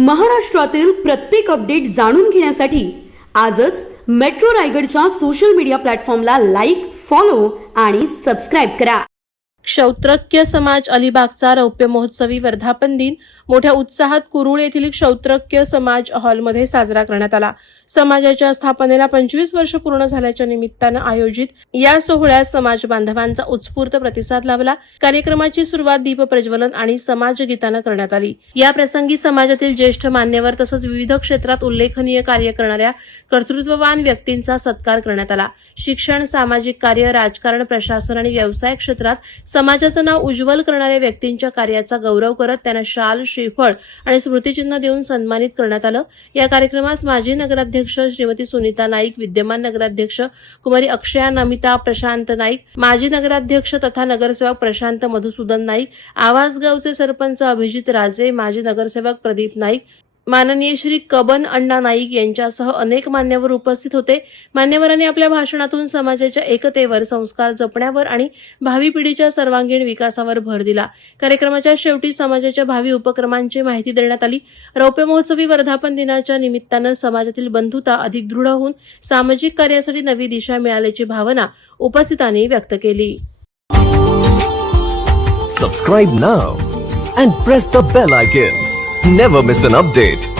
महाराष्ट्रातील प्रत्येक अपडेट जाणून घेण्यासाठी आजच मेट्रो रायगडच्या सोशल मीडिया प्लॅटफॉर्मला लाईक, फॉलो आणि सबस्क्राईब करा. क्षौत्रक्य समाज अलिबागचा रौप्य महोत्सवी वर्धापन दिन मोठ्या उत्साहात कुरुळ येथील क्षौत्रक्य समाज हॉलमध्ये साजरा करण्यात आला. समाजाच्या स्थापनेला 25 वर्ष पूर्ण झाल्याच्या निमित्तानं आयोजित या सोहळ्यात समाज बांधवांचा उत्स्फूर्त प्रतिसाद लाभला. कार्यक्रमाची सुरुवात दीप प्रज्वलन आणि समाजगीतानं करण्यात आली. या प्रसंगी समाजातील ज्येष्ठ मान्यवर तसंच विविध क्षेत्रात उल्लेखनीय कार्य करणाऱ्या कर्तृत्ववान व्यक्तींचा सत्कार करण्यात आला. शिक्षण, सामाजिक कार्य, राजकारण, प्रशासन आणि व्यवसाय क्षेत्रात समाजाचं नाव उज्ज्वल करणाऱ्या व्यक्तींच्या कार्याचा गौरव करत त्यांना शाल, श्रीफळ आणि स्मृतिचिन्ह देऊन सन्मानित करण्यात आलं. या कार्यक्रमास माजी नगराध्यक्ष श्रीमती सुनीता नाईक, विद्यमान नगराध्यक्ष कुमारी अक्षया नमिता प्रशांत नाईक, माजी नगराध्यक्ष तथा नगरसेवक प्रशांत मधुसूदन नाईक, आवासगावचे सरपंच अभिजित राजे, माजी नगरसेवक प्रदीप नाईक, माननीय श्री कबन अण्णा नाईक यांच्यासह अनेक मान्यवर उपस्थित होते. मान्यवरांनी आपल्या भाषणातून समाजाच्या एकतेवर, संस्कार जपण्यावर आणि भावी पिढीच्या सर्वांगीण विकासावर भर दिला. कार्यक्रमाच्या शेवटी समाजाच्या भावी उपक्रमांची माहिती देण्यात आली. रौप्य महोत्सवी वर्धापन दिनाच्या निमित्तानं समाजातील बंधुता अधिक दृढ होऊन सामाजिक कार्यासाठी नवी दिशा मिळाल्याची भावना उपस्थितांनी व्यक्त केली. Subscribe now and press the bell icon. Never miss an update.